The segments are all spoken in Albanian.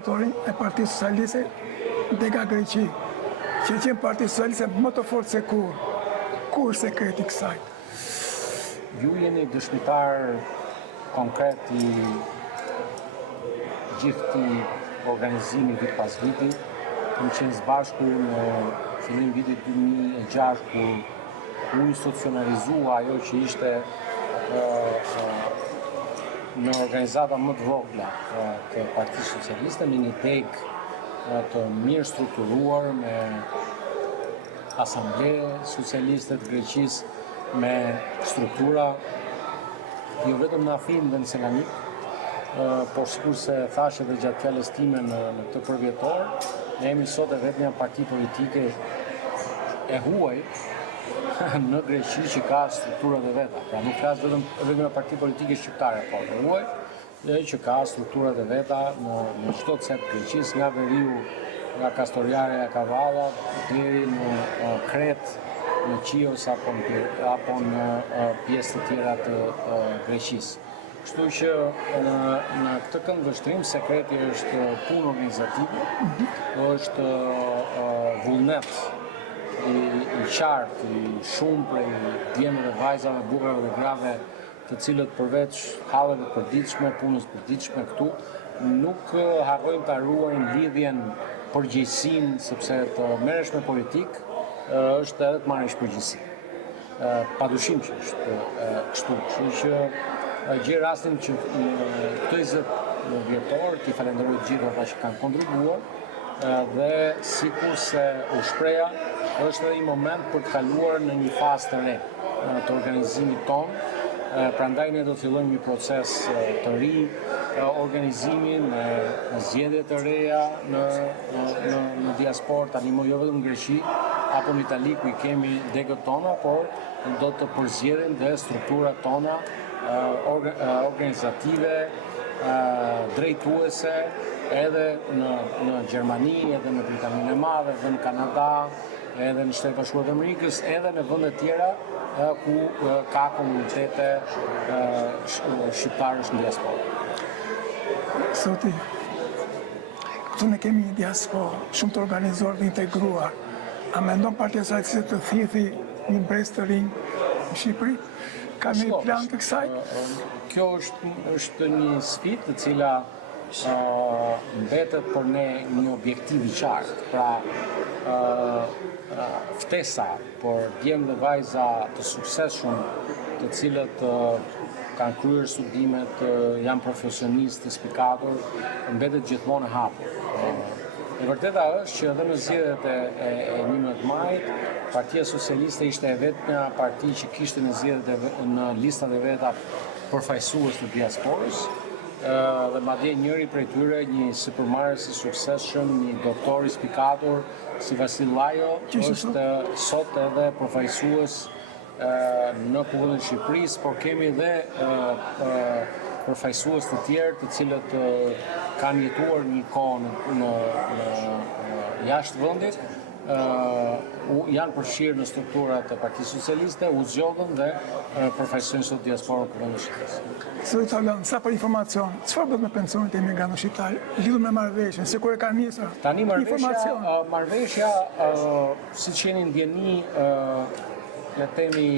drejtorin e Partisë Socialiste dhe nga Greqi, që qenë Partisë Socialiste më të fortë se kur. Ku është sekreti kësaj? Ju jeni dëshmitar konkret i gjithë këtij organizimi vit pas viti. Kemi qenë së bashku në fillim vitit 2006 kur u institucionalizua ajo që ishte në organizata më të vogla të Partisë Socialiste, me një degë të mirë strukturuar, me Asambleë Socialiste të Greqisë, me struktura jo vetëm në Afrin dhe në Selanik, por sikur se thashe dhe gjatë fjalës time në këtë përvjetor, ne jemi sot e vetëm një parti politike e huaj në Greqi që ka strukturat e veta. Pra nuk flas vetëm një parti politike shqiptare, por e huaj dhe që ka strukturat e veta në çdo cep të Greqisë, nga veriu, nga Kastoriare e Kavalla deri në Kret, në Chios apo në pjesë të tjera të Greqisë. Kështu që në këtë këndvështrim sekreti është punë organizative, është vullnet i qartë, i shume, i djemëve, vajzave, burrave dhe grave, të cilët përveç halleve të përditshme, punës përditshme këtu, nuk harrojnë ta ruajnë lidhjen, përgjegjësinë, sepse të merresh me politikë është edhe të marrësh përgjegjësi. Padyshim që është kështu. Kështu që gjej rastin që këto 20 vjetor t'i falenderoj gjithë ata që kanë kontribuar dhe sikur se u shpreha, është edhe një moment për të kaluar në një fazë të re të organizimit tonë. Prandaj ne do të fillojmë një proces të ri organizimi me zgjedhje të reja në diasporë, tani jo vetëm në Greqi apo në Itali ku i kemi degët tona, por do të përzgjedhin dhe strukturat tona organizative, drejtuese, edhe në Gjermani, edhe në Britaninë e Madhe, edhe në Kanada, edhe në Shtetet Bashkuara të Amerikës, edhe në vende tjera ku ka komunitete shqiptarësh në diasporë. Zoti, këtu ne kemi një diasporë shumë të organizuar dhe integruar. A mendon Partia Socialiste të thithë një brez të rinj në Shqipëri? Ka një plan të kësaj? Kjo është një sfidë të cila mbetet për ne një objektiv i qartë. Pra, ftesa për djemë dhe vajza të suksesshëm, të cilët kanë kryer studimet, janë profesionistë, spikator, mbetet gjithmonë e hapur. E vërteta është që edhe në zgjedhjet e 11 majit, Partia Socialiste ishte e vetmja parti që kishte në zgjedhjet në listat e veta përfaqësues të diasporës, dhe madje njëri prej tyre, një sipërmarrës i suksesshëm, një doktor i spikator si Vasil Llajo, është sot edhe përfaqësues në Kuvendin e Shqipërisë, por kemi edhe përfaqësues të tjerë të cilët kanë jetuar një kohë në jashtë vendit, janë përfshirë në strukturat e Partisë Socialiste, u zgjodhën dhe përfaqësojnë sot diasporën në Kuvendin e Shqipërisë. Zoti Talon, sa për informacion, çfarë bëhet me pensionet e emigrantëve shqiptarë lidhur me marrëveshjen, se kur e kanë nisur? Tani marrëveshja, siç jeni ndjeni, le të themi,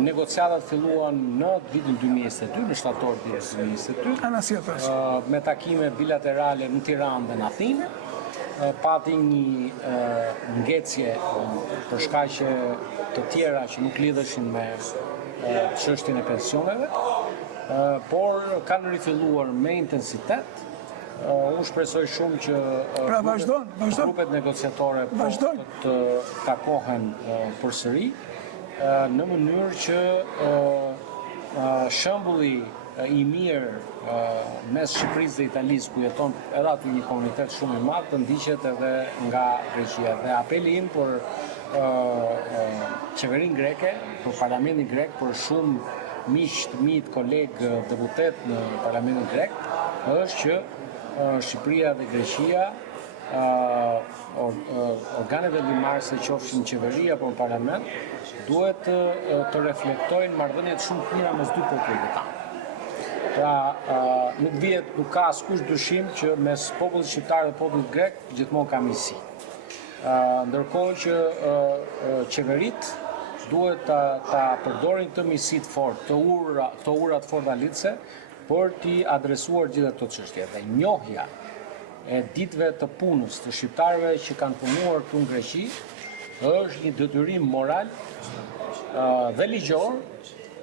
negociatat filluan në vitin 2022, në shtator vitit 2022, me takime bilaterale në Tiranë dhe në Athinë. Pati një ngecje për shkaqe të tjera që nuk lidheshin me çështjen e pensioneve, por kanë rifilluar me intensitet. Unë shpresoj shumë që grupet negociatore të takohen përsëri në mënyrë që shembulli i mirë mes Shqipërisë dhe Italisë, ku jeton edhe aty një komunitet shumë i madh, të ndiqet edhe nga Greqia. Dhe apeli im për qeverinë greke, për parlamentin grek, për shumë miq, kolegë deputet në parlamentin grek, është që Shqipëria dhe Greqia, organet vendimare, qofshin qeveri apo parlament, duhet të reflektojnë marrëdhëniet shumë të mira mes dy popujve tanë. Pra, nuk ka askush dyshim që mes popullit shqiptar dhe popullit grek gjithmonë ka miqësi. Ndërkohë që qeverit duhet ta përdorin të miqësi të fortë, këto ura të formalitëse për t'i adresuar gjithë ato çështje. Dhe njohja e ditëve të punës të shqiptarëve që kanë punuar këtu në Greqi është një detyrim moral dhe ligjor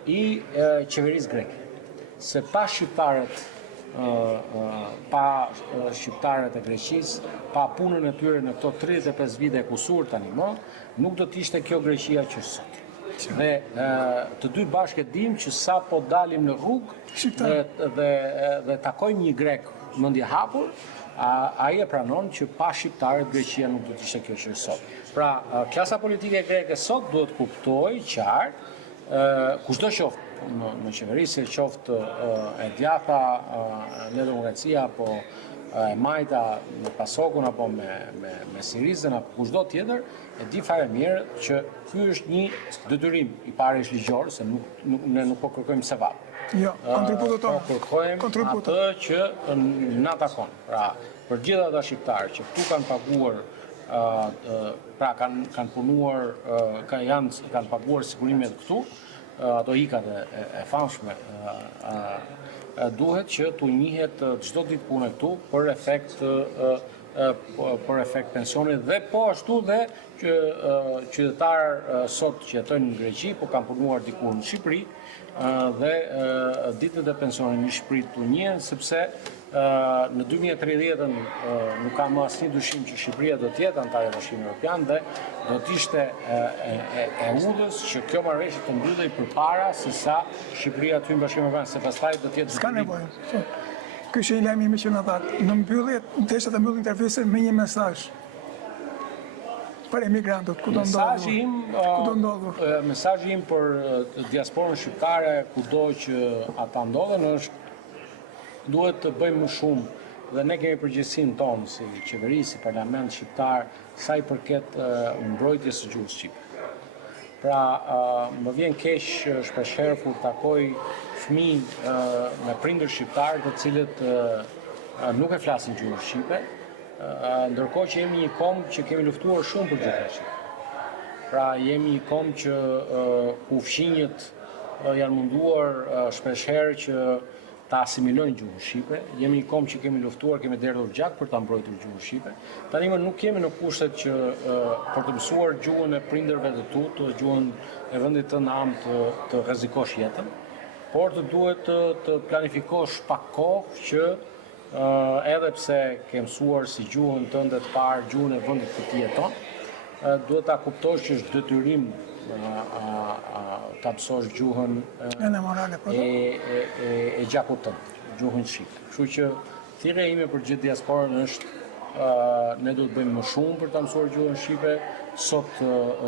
i qeverisë greke. Se pa shqiptarët e Greqisë, pa punën e tyre në këto 35 vite kusur tani më, nuk do t'ishte kjo Greqia që sot. Dhe të dy bashkë dim që sa po dalim në rrugë dhe takojmë një grek mendje hapur, ai e pranon që pa shqiptarët Greqia nuk do t'ishte kjo që sot. Pra, klasa politike greke sot duhet kuptoj qartë, kushdo qoftë në qeverisje, qoftë e djatha, në demokracia, apo e majta me Pasokun, apo me Sirizën, apo kushdo tjetër, e di fare mirë që ky është një detyrim i parësh ligjor, se ne nuk po kërkojmë sevap. Jo, kontributet tona. Po kërkojmë atë që na takon. Pra, për gjithë ata shqiptarë që këtu kanë paguar, pra kanë punuar, kanë paguar sigurimet këtu, ato ikat e famshme, duhet që t'u njihet çdo ditë punë këtu për efekt pensionit dhe po ashtu dhe që qytetarë sot që jetojnë në Greqi, po kanë punuar diku në Shqipëri dhe ditët e pensionit në Shqipëri t'u njihen, sepse në 2030 nuk ka më asnjë dyshim që Shqipëria do të jetë antar e Bashkimit Evropian dhe do të ishte e udhës që kjo marrëveshje të mbyllej përpara se sa Shqipëria të hyjë në Bashkimin Evropian, se pastaj do të jetë s'ka nevojë. Ky është një lajm i që na thatë. Në mbyllje, desha të mbyll intervistën me një mesazh për emigrantët, ku do ndodhur. Mesazhi im për diasporën shqiptare, kudo që ata ndodhen, është duhet të bëjmë më shumë dhe ne kemi përgjegjësinë tonë si qeveri, si parlament shqiptar, sa i përket mbrojtjes së gjuhës shqipe. Pra, më vjen keq shpeshherë kur takoj fëmijë me prindër shqiptar të cilët nuk e flasin gjuhën shqipe, ndërkohë që jemi një kombë që kemi luftuar shumë për gjuhën shqipe. Pra, jemi një kombë që ku fqinjët janë munduar shpeshherë që ta asimilojnë gjuhën shqipe. Jemi një kombë që kemi luftuar, kemi derdhur gjak për ta mbrojtur gjuhën shqipe. Tani më nuk jemi në kushtet që për të mësuar gjuhën e prindërve të tu, gjuhën e vendit të nam të rrezikosh jetën, por të duhet të planifikosh pak kohë që edhe pse ke mësuar si gjuhën tënde të parë, gjuhën e vendit ku ti jeton, duhet ta kuptosh që është detyrim ta mësosh gjuhën e gjakut tënd, gjuhën shqipe. Kështu që thirrja ime për gjithë diasporën është ne duhet bëjmë më shumë për ta mësuar gjuhën shqipe. Sot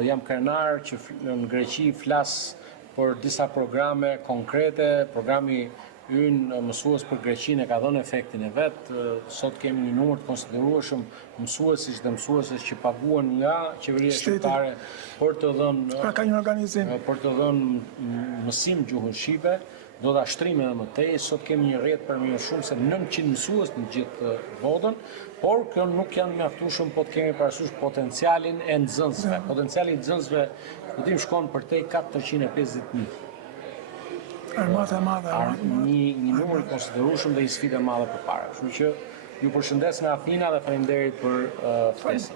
jam krenar që në Greqi flas për disa programe konkrete, programi ynë mësues për Greqinë ka dhënë efektin e vet. Sot kemi një numër të konsiderueshëm mësuesish dhe mësueses që paguhen nga qeveria shqiptare për të dhënë pra ka një organizim për të dhënë mësim gjuhën shqipe. Do ta shtrim edhe më tej. Sot kemi një rrjet për më shumë se 900 mësues në gjithë botën, por kjo nuk janë mjaftueshëm po të kemi parasysh potencialin e nxënësve. Potenciali i nxënësve do të shkon përtej 450.000. Armata e madhe. Një numër i konsiderueshëm dhe një sfidë e madhe përpara. Kështu që ju përshëndes nga Athina dhe faleminderit për ftesën.